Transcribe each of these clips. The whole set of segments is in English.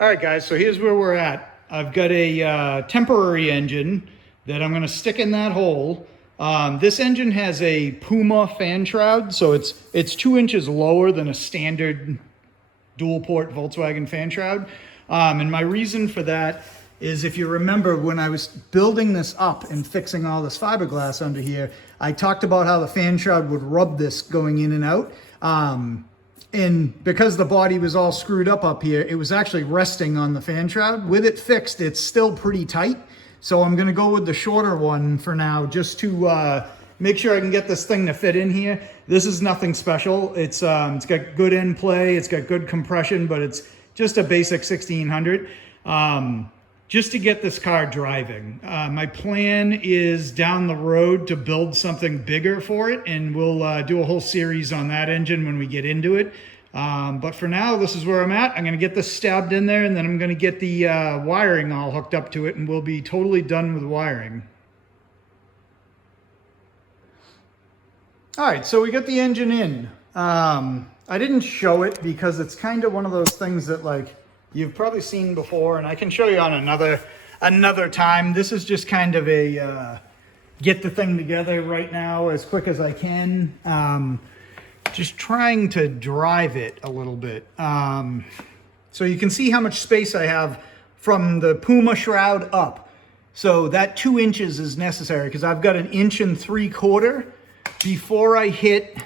All right, guys, so here's where we're at. I've got a temporary engine that I'm going to stick in that hole. This engine has a Puma fan shroud, so it's 2 inches lower than a standard dual port Volkswagen fan shroud. And my reason for that is, if you remember, when I was building this up and fixing all this fiberglass under here, I talked about how the fan shroud would rub this going in and out. And because the body was all screwed up here, it was actually resting on the fan shroud. With it fixed, it's still pretty tight. So I'm gonna go with the shorter one for now, just to make sure I can get this thing to fit in here. This is nothing special. It's got good end play, it's got good compression, but it's just a basic 1600. Just to get this car driving. My plan is down the road to build something bigger for it, and we'll do a whole series on that engine when we get into it. But for now, this is where I'm at. I'm gonna get this stabbed in there, and then I'm gonna get the wiring all hooked up to it, and we'll be totally done with wiring. All right, so we got the engine in. I didn't show it because it's kind of one of those things that, like, you've probably seen before, and I can show you on another time. This is just kind of a get the thing together right now as quick as I can. Just trying to drive it a little bit. So you can see how much space I have from the Puma shroud up. So that 2 inches is necessary because I've got 1 3/4 inches before I hit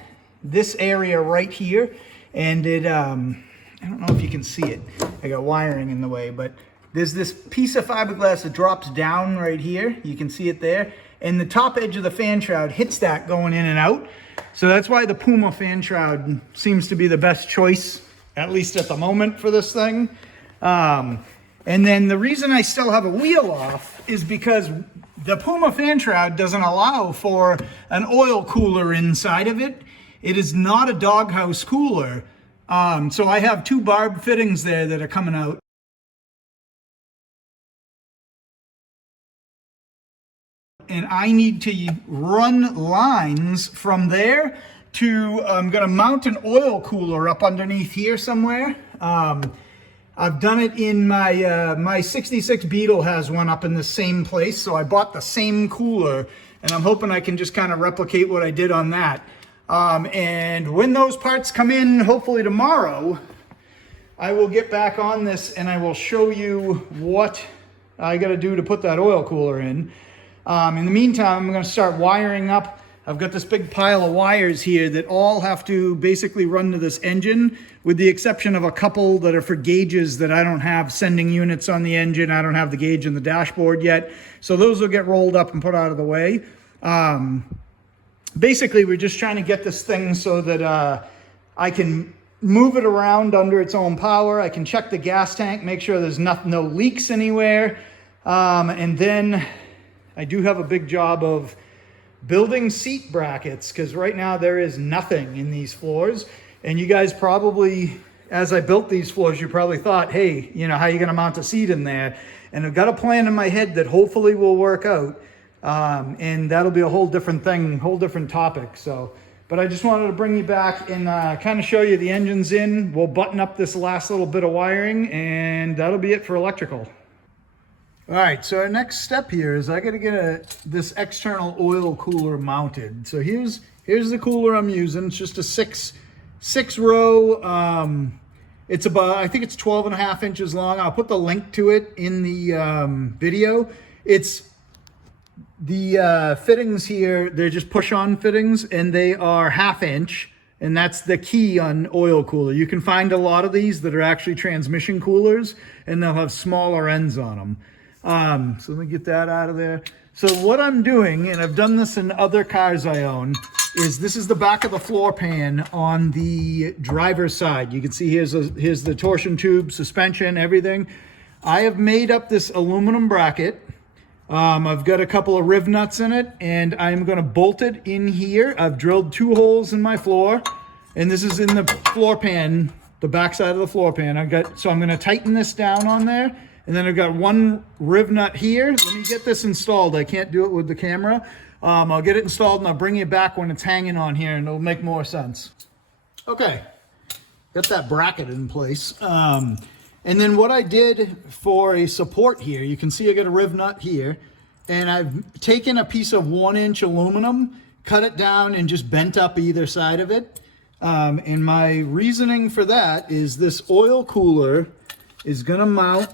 this area right here. And it, I don't know if you can see it. I got wiring in the way, but there's this piece of fiberglass that drops down right here. You can see it there. And the top edge of the fan shroud hits that going in and out. So that's why the Puma fan shroud seems to be the best choice, at least at the moment, for this thing. And then the reason I still have a wheel off is because the Puma fan shroud doesn't allow for an oil cooler inside of it. It is not a doghouse cooler. So I have 2 barb fittings there that are coming out. And I need to run lines from there to, I'm gonna mount an oil cooler up underneath here somewhere. I've done it in my, my 66 Beetle has one up in the same place. So I bought the same cooler, and I'm hoping I can just kind of replicate what I did on that. And when those parts come in, hopefully tomorrow, I will get back on this and I will show you what I got to do to put that oil cooler in. In the meantime, I'm going to start wiring up. I've got this big pile of wires here that all have to basically run to this engine, with the exception of a couple that are for gauges that I don't have sending units on the engine. I don't have the gauge in the dashboard yet. So those will get rolled up and put out of the way. Basically, we're just trying to get this thing so that I can move it around under its own power. I can check the gas tank, make sure there's no leaks anywhere. And then I do have a big job of building seat brackets, because right now there is nothing in these floors. And you guys probably, as I built these floors, you probably thought, hey, you know, how are you going to mount a seat in there? And I've got a plan in my head that hopefully will work out. And that'll be a whole different thing, whole different topic. So, but I just wanted to bring you back and kind of show you the engine's in. We'll button up this last little bit of wiring, and that'll be it for electrical. All right, so our next step here is I got to get this external oil cooler mounted. So here's the cooler I'm using. It's just a six row. It's about, I think it's 12.5 inches long. I'll put the link to it in the video. It's the fittings here, they're just push-on fittings, and they are 1/2 inch, and that's the key on oil cooler. You can find a lot of these that are actually transmission coolers, and they'll have smaller ends on them. So let me get that out of there. So what I'm doing, and I've done this in other cars I own, is this is the back of the floor pan on the driver's side. You can see here's the torsion tube, suspension, everything. I have made up this aluminum bracket. I've got a couple of riv nuts in it, and I'm going to bolt it in here. I've drilled 2 holes in my floor, and this is in the floor pan, the back side of the floor pan. So I'm going to tighten this down on there, and then I've got 1 riv nut here. Let me get this installed. I can't do it with the camera. I'll get it installed, and I'll bring you back when it's hanging on here, and it'll make more sense. Okay, got that bracket in place. And then what I did for a support here, you can see I got a riv nut here, and I've taken a piece of 1-inch aluminum, cut it down, and just bent up either side of it. And my reasoning for that is this oil cooler is gonna mount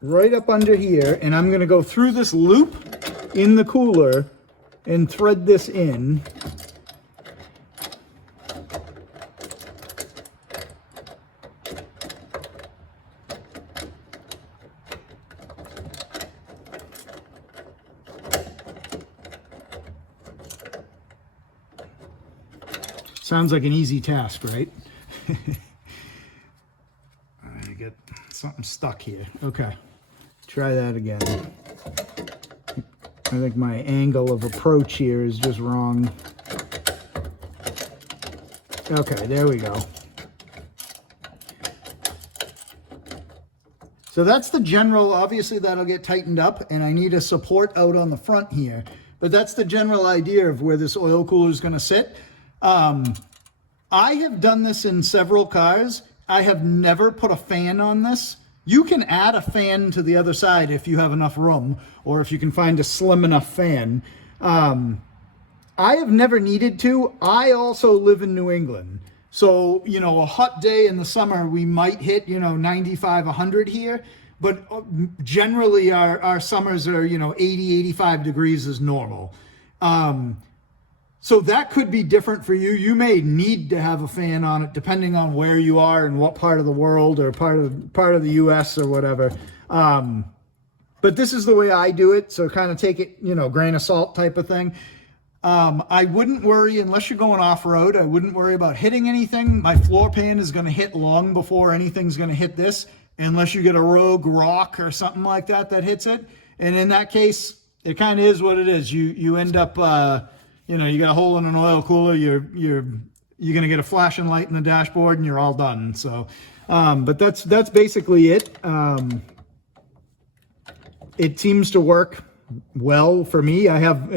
right up under here, and I'm gonna go through this loop in the cooler and thread this in. Sounds like an easy task, right? I get something stuck here. Okay, try that again. I think my angle of approach here is just wrong. Okay, there we go. So that's the general, obviously that'll get tightened up, and I need a support out on the front here. But that's the general idea of where this oil cooler is gonna sit. I have done this in several cars. I have never put a fan on this. You can add a fan to the other side if you have enough room, or if you can find a slim enough fan. I have never needed to. I also live in New England. So, you know, a hot day in the summer, we might hit, 95, 100 here. But generally our summers are, 80, 85 degrees is normal. So that could be different for you. You may need to have a fan on it depending on where you are and what part of the world or part of the US or whatever. But this is the way I do it. So kind of take it, grain of salt type of thing. I wouldn't worry, unless you're going off-road, I wouldn't worry about hitting anything. My floor pan is going to hit long before anything's going to hit this, unless you get a rogue rock or something like that hits it. And in that case, it kind of is what it is. You end up, you got a hole in an oil cooler, you're going to get a flashing light in the dashboard and you're all done. So, but that's basically it. It seems to work well for me. I have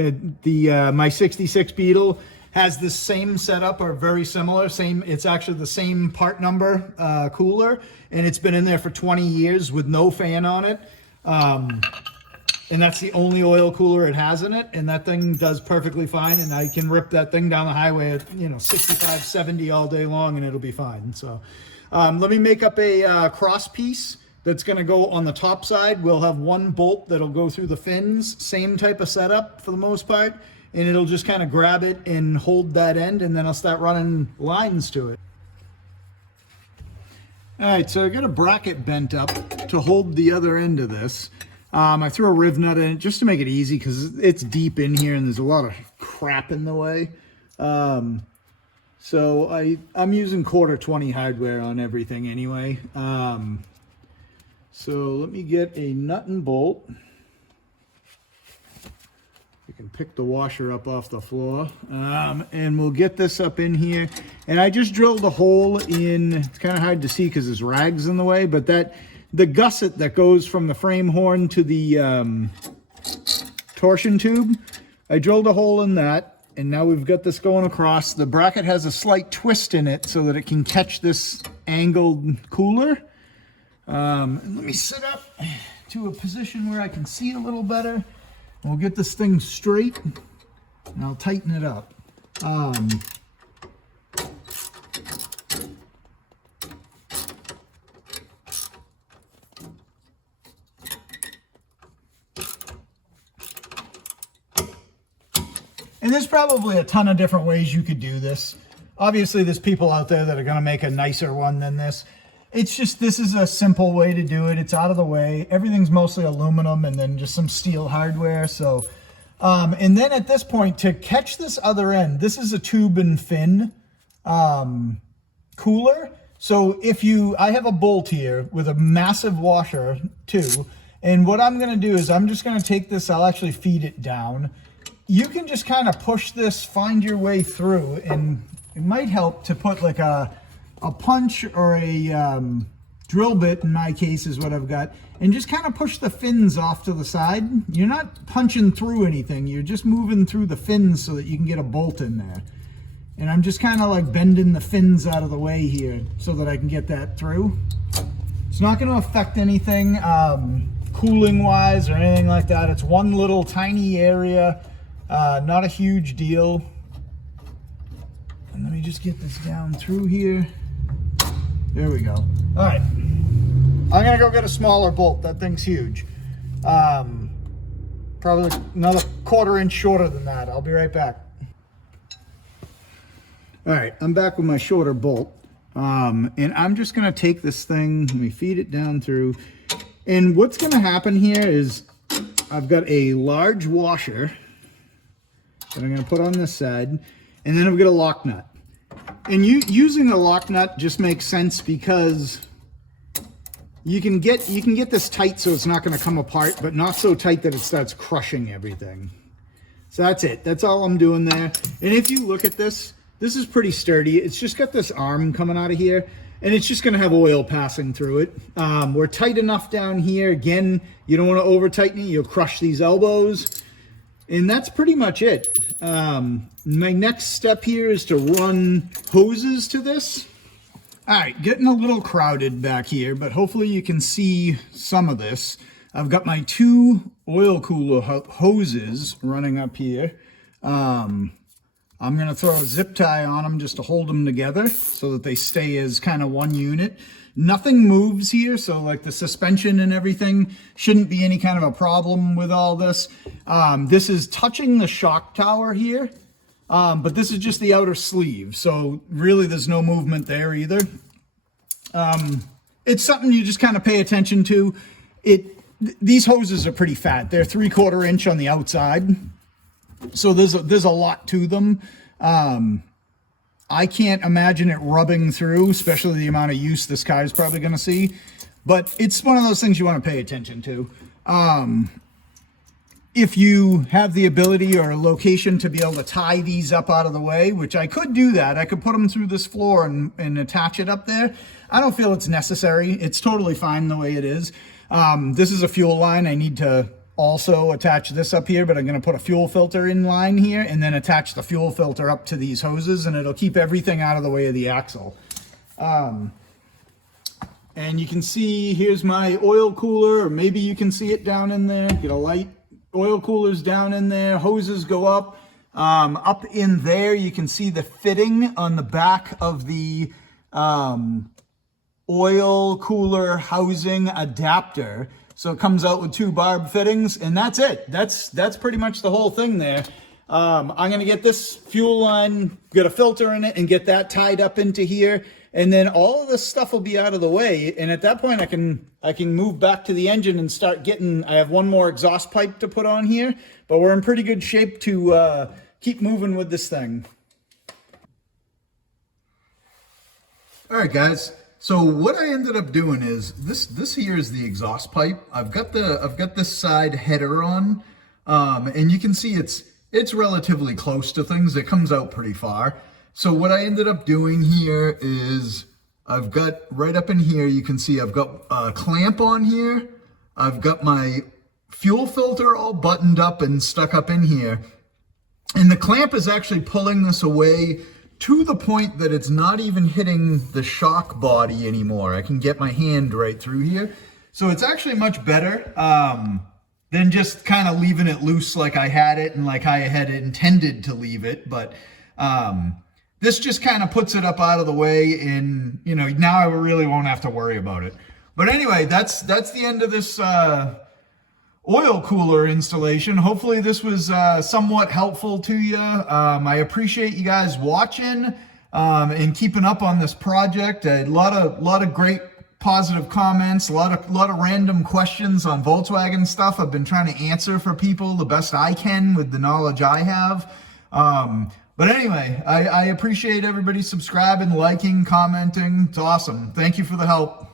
my 66 Beetle has the same setup or very similar. It's actually the same part number cooler, and it's been in there for 20 years with no fan on it. And that's the only oil cooler it has in it, and that thing does perfectly fine, and I can rip that thing down the highway at 65, 70 all day long, and it'll be fine. So let me make up a cross piece that's going to go on the top side. We'll have one bolt that'll go through the fins, same type of setup for the most part, and it'll just kind of grab it and hold that end, and then I'll start running lines to it. All right, so I got a bracket bent up to hold the other end of this. I threw a riv nut in it just to make it easy because it's deep in here and there's a lot of crap in the way. So I'm using 1/4-20 hardware on everything anyway. So let me get a nut and bolt. You can pick the washer up off the floor. And we'll get this up in here. And I just drilled a hole in, it's kind of hard to see because there's rags in the way, but the gusset that goes from the frame horn to the torsion tube, I drilled a hole in that, and now we've got this going across. The bracket has a slight twist in it so that it can catch this angled cooler. And let me sit up to a position where I can see a little better. We'll get this thing straight, and I'll tighten it up. And there's probably a ton of different ways you could do this. Obviously, there's people out there that are going to make a nicer one than this. It's just, this is a simple way to do it. It's out of the way. Everything's mostly aluminum and then just some steel hardware. So, and then at this point, to catch this other end, this is a tube and fin cooler. So I have a bolt here with a massive washer too. And what I'm going to do is I'm just going to take this, I'll actually feed it down. You can just kind of push this, find your way through, and it might help to put like a punch or a drill bit, in my case is what I've got, and just kind of push the fins off to the side. You're not punching through anything, you're just moving through the fins so that you can get a bolt in there. And I'm just kind of like bending the fins out of the way here so that I can get that through. It's not going to affect anything cooling wise or anything like that. It's one little tiny area, not a huge deal. And let me just get this down through here. There we go. All right. I'm going to go get a smaller bolt. That thing's huge. Probably another 1/4 inch shorter than that. I'll be right back. All right, I'm back with my shorter bolt. And I'm just gonna take this thing, let me feed it down through. And what's gonna happen here is I've got a large washer that I'm gonna put on this side, and then I've got a lock nut. And using a lock nut just makes sense because you can get this tight so it's not gonna come apart, but not so tight that it starts crushing everything. So that's it, that's all I'm doing there. And if you look at this, this is pretty sturdy. It's just got this arm coming out of here, and it's just gonna have oil passing through it. We're tight enough down here. Again, you don't wanna over tighten it, you'll crush these elbows. And that's pretty much it. My next step here is to run hoses to this. All right, getting a little crowded back here, but hopefully you can see some of this. I've got my 2 oil cooler hoses running up here. I'm gonna throw a zip tie on them just to hold them together so that they stay as kind of one unit. Nothing moves here, so like the suspension and everything shouldn't be any kind of a problem with all this. This is touching the shock tower here, but this is just the outer sleeve, so really there's no movement there either. It's something you just kind of pay attention to. These hoses are pretty fat. They're 3/4 inch on the outside. So there's a lot to them. I can't imagine it rubbing through, especially the amount of use this car is probably going to see. But it's one of those things you want to pay attention to. If you have the ability or a location to be able to tie these up out of the way, which I could do that. I could put them through this floor and attach it up there. I don't feel it's necessary. It's totally fine the way it is. This is a fuel line. I need to also attach this up here, but I'm going to put a fuel filter in line here and then attach the fuel filter up to these hoses, and it'll keep everything out of the way of the axle. And you can see here's my oil cooler, or maybe you can see it down in there. Get a light. Oil cooler's down in there. Hoses go up. Up in there you can see the fitting on the back of the oil cooler housing adapter. So it comes out with 2 barb fittings, and that's it. That's pretty much the whole thing there. I'm gonna get this fuel line, get a filter in it, and get that tied up into here, and then all of this stuff will be out of the way. And at that point, I can move back to the engine and start getting. I have one more exhaust pipe to put on here, but we're in pretty good shape to keep moving with this thing. All right, guys. So what I ended up doing is this here is the exhaust pipe. I've got this side header on, and you can see it's relatively close to things. It comes out pretty far. So what I ended up doing here is I've got right up in here, you can see I've got a clamp on here. I've got my fuel filter all buttoned up and stuck up in here. And the clamp is actually pulling this away to the point that it's not even hitting the shock body anymore. I can get my hand right through here. So it's actually much better than just kind of leaving it loose like I had it and like I had intended to leave it. But this just kind of puts it up out of the way, and you know, now I really won't have to worry about it. But anyway, that's the end of this oil cooler installation. Hopefully this was somewhat helpful to you. I appreciate you guys watching and keeping up on this project. A lot of great positive comments, a lot of random questions on Volkswagen stuff I've been trying to answer for people the best I can with the knowledge I have. But anyway, I appreciate everybody subscribing, liking, commenting. It's awesome. Thank you for the help.